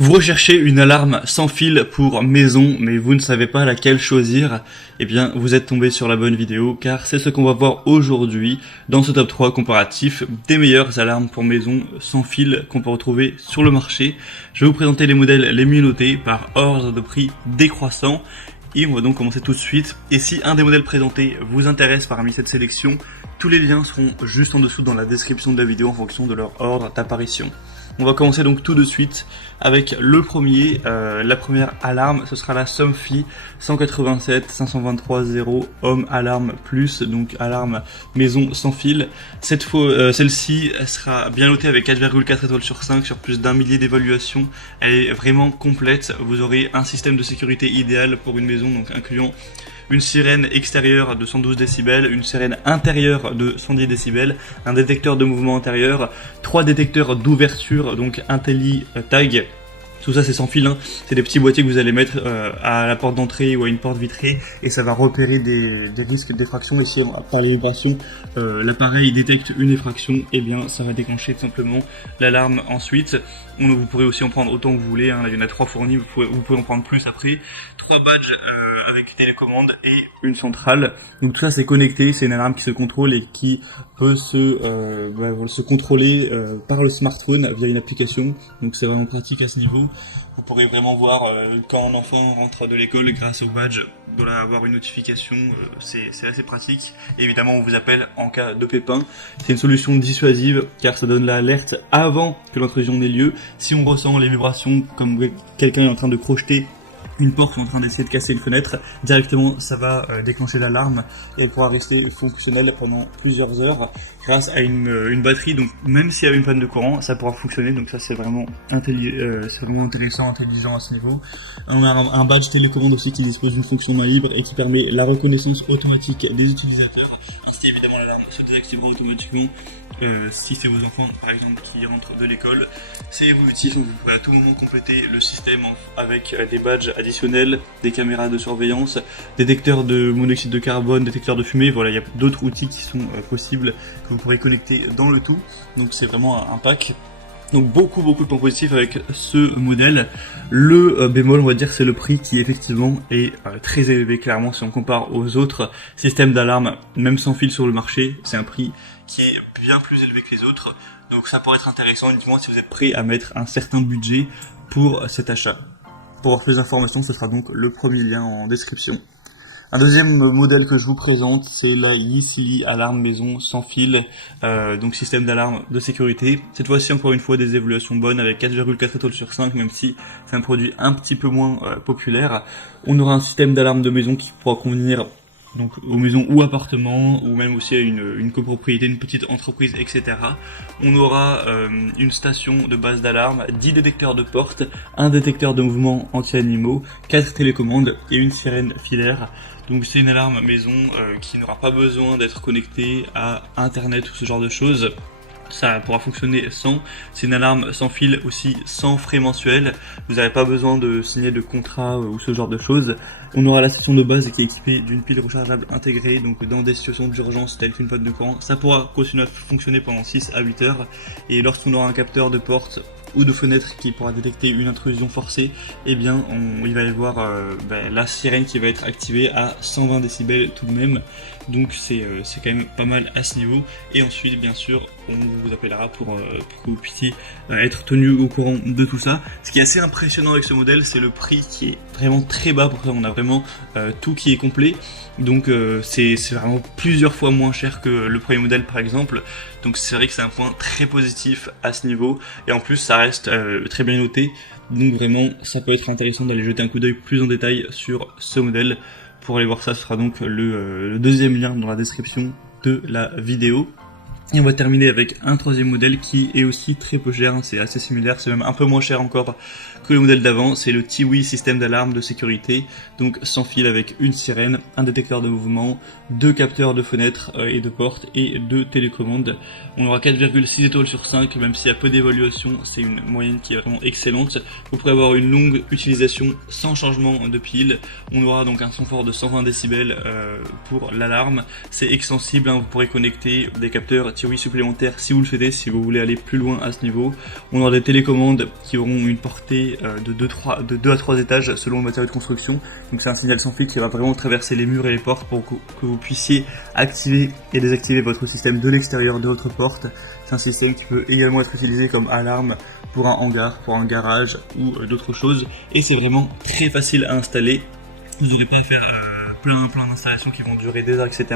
Vous recherchez une alarme sans fil pour maison, mais vous ne savez pas laquelle choisir. Eh bien, vous êtes tombé sur la bonne vidéo, car c'est ce qu'on va voir aujourd'hui dans ce top 3 comparatif des meilleures alarmes pour maison sans fil qu'on peut retrouver sur le marché. Je vais vous présenter les modèles les mieux notés par ordre de prix décroissant. Et on va donc commencer tout de suite. Et si un des modèles présentés vous intéresse parmi cette sélection, tous les liens seront juste en dessous dans la description de la vidéo en fonction de leur ordre d'apparition. On va commencer donc tout de suite avec le premier, la première alarme, ce sera la Somfy 187 523 0 Home Alarm Plus, donc alarme maison sans fil. Cette fois, celle-ci sera bien notée avec 4,4 étoiles sur 5 sur plus d'un millier d'évaluations. Elle est vraiment complète, vous aurez un système de sécurité idéal pour une maison, donc incluant une sirène extérieure de 112 décibels, une sirène intérieure de 110 décibels, un détecteur de mouvement intérieur, 3 détecteurs d'ouverture, donc IntelliTag. Tout ça c'est sans fil, hein. C'est des petits boîtiers que vous allez mettre à la porte d'entrée ou à une porte vitrée et ça va repérer des risques d'effraction. Et si par les vibrations l'appareil détecte une effraction, et bien ça va déclencher tout simplement l'alarme ensuite. Vous pourrez aussi en prendre autant que vous voulez, hein. Là, il y en a 3 fournis, vous pouvez en prendre plus après. 3 badges avec télécommande et une centrale. Donc tout ça c'est connecté, c'est une alarme qui se contrôle et qui peut se contrôler par le smartphone via une application. Donc c'est vraiment pratique à ce niveau. Vous pourrez vraiment voir quand un enfant rentre de l'école grâce au badge, il doit avoir une notification, c'est assez pratique. Et évidemment on vous appelle en cas de pépin. C'est une solution dissuasive car ça donne l'alerte avant que l'intrusion n'ait lieu. Si on ressent les vibrations comme quelqu'un est en train de crocheter une porte ou en train d'essayer de casser une fenêtre, directement ça va déclencher l'alarme et elle pourra rester fonctionnelle pendant plusieurs heures grâce à une batterie. Donc même s'il y a une panne de courant, ça pourra fonctionner. Donc ça c'est vraiment intéressant, intelligent à ce niveau. On a un badge télécommande aussi qui dispose d'une fonction main libre et qui permet la reconnaissance automatique des utilisateurs. Ainsi évidemment l'alarme se désactivera automatiquement si c'est vos enfants par exemple qui rentrent de l'école. C'est évolutif, vous pouvez à tout moment compléter le système avec des badges additionnels, des caméras de surveillance, détecteurs de monoxyde de carbone, détecteurs de fumée. Voilà, il y a d'autres outils qui sont possibles que vous pourrez connecter dans le tout. Donc c'est vraiment un pack. Donc beaucoup de points positifs avec ce modèle. Le bémol, on va dire, c'est le prix qui effectivement est très élevé. Clairement, si on compare aux autres systèmes d'alarme, même sans fil sur le marché, c'est un prix qui est bien plus élevé que les autres. Donc ça pourrait être intéressant uniquement si vous êtes prêt à mettre un certain budget pour cet achat. Pour avoir plus d'informations, ce sera donc le premier lien en description. Un deuxième modèle que je vous présente, c'est la Yesili alarme maison sans fil, donc système d'alarme de sécurité. Cette fois-ci, encore une fois, des évaluations bonnes avec 4,4 étoiles sur 5, même si c'est un produit un petit peu moins populaire. On aura un système d'alarme de maison qui pourra convenir donc aux maisons ou appartements, ou même aussi à une copropriété, une petite entreprise, etc. On aura une station de base d'alarme, 10 détecteurs de porte, un détecteur de mouvement anti-animaux, 4 télécommandes et une sirène filaire. Donc c'est une alarme maison qui n'aura pas besoin d'être connectée à internet ou ce genre de choses. Ça pourra fonctionner sans. C'est une alarme sans fil aussi, sans frais mensuels. Vous n'avez pas besoin de signer de contrat ou ce genre de choses. On aura la station de base qui est équipée d'une pile rechargeable intégrée, donc dans des situations d'urgence telles qu'une panne de courant, ça pourra continuer à fonctionner pendant 6 à 8 heures. Et lorsqu'on aura un capteur de porte ou de fenêtre qui pourra détecter une intrusion forcée, eh bien il va y avoir la sirène qui va être activée à 120 décibels tout de même. Donc c'est quand même pas mal à ce niveau. Et ensuite bien sûr on vous appellera pour que vous puissiez être tenu au courant de tout ça. Ce qui est assez impressionnant avec ce modèle, c'est le prix qui est vraiment très bas. Pour ça on a vraiment tout qui est complet. Donc c'est vraiment plusieurs fois moins cher que le premier modèle par exemple. Donc c'est vrai que c'est un point très positif à ce niveau. Et en plus ça reste très bien noté. Donc vraiment ça peut être intéressant d'aller jeter un coup d'œil plus en détail sur ce modèle. Pour aller voir ça, ce sera donc le deuxième lien dans la description de la vidéo. Et on va terminer avec un troisième modèle qui est aussi très peu cher, hein, c'est assez similaire, c'est même un peu moins cher encore que le modèle d'avant, c'est le Tiwi système d'alarme de sécurité, donc sans fil avec une sirène, un détecteur de mouvement, 2 capteurs de fenêtres et de portes et 2 télécommandes. On aura 4,6 étoiles sur 5, même s'il y a peu d'évaluation, c'est une moyenne qui est vraiment excellente. Vous pourrez avoir une longue utilisation sans changement de pile. On aura donc un son fort de 120 décibels pour l'alarme, c'est extensible, hein, vous pourrez connecter des capteurs théorie supplémentaire si vous le souhaitez, si vous voulez aller plus loin à ce niveau. On aura des télécommandes qui auront une portée de 2 à 3 étages selon le matériau de construction. Donc c'est un signal sans fil qui va vraiment traverser les murs et les portes pour que vous puissiez activer et désactiver votre système de l'extérieur de votre porte. C'est un système qui peut également être utilisé comme alarme pour un hangar, pour un garage ou d'autres choses. Et c'est vraiment très facile à installer. Vous n'allez pas faire plein d'installations qui vont durer des heures, etc.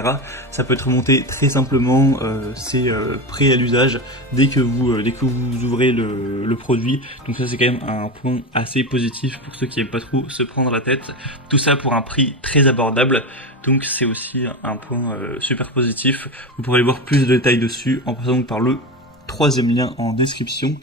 Ça peut être monté très simplement, c'est prêt à l'usage dès que vous ouvrez le produit. Donc ça c'est quand même un point assez positif pour ceux qui n'aiment pas trop se prendre la tête. Tout ça pour un prix très abordable. Donc c'est aussi un point super positif. Vous pourrez voir plus de détails dessus en passant par le 3e lien en description.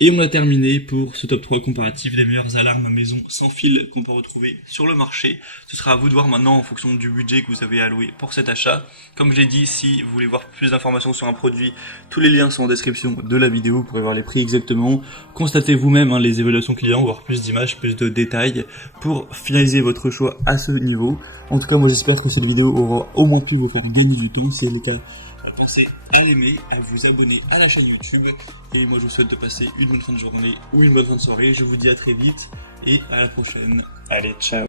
Et on a terminé pour ce top 3 comparatif des meilleures alarmes maison sans fil qu'on peut retrouver sur le marché. Ce sera à vous de voir maintenant en fonction du budget que vous avez alloué pour cet achat. Comme je l'ai dit, si vous voulez voir plus d'informations sur un produit, tous les liens sont en description de la vidéo. Vous pourrez voir les prix exactement. Constatez vous-même les évaluations clients, voir plus d'images, plus de détails pour finaliser votre choix à ce niveau. En tout cas, moi j'espère que cette vidéo aura au moins pu vous faire gagner du temps. Si c'est le cas, passez à l'aimer, à vous abonner à la chaîne YouTube. Et moi je vous souhaite de passer une bonne fin de journée ou une bonne fin de soirée. Je vous dis à très vite et à la prochaine. Allez, ciao.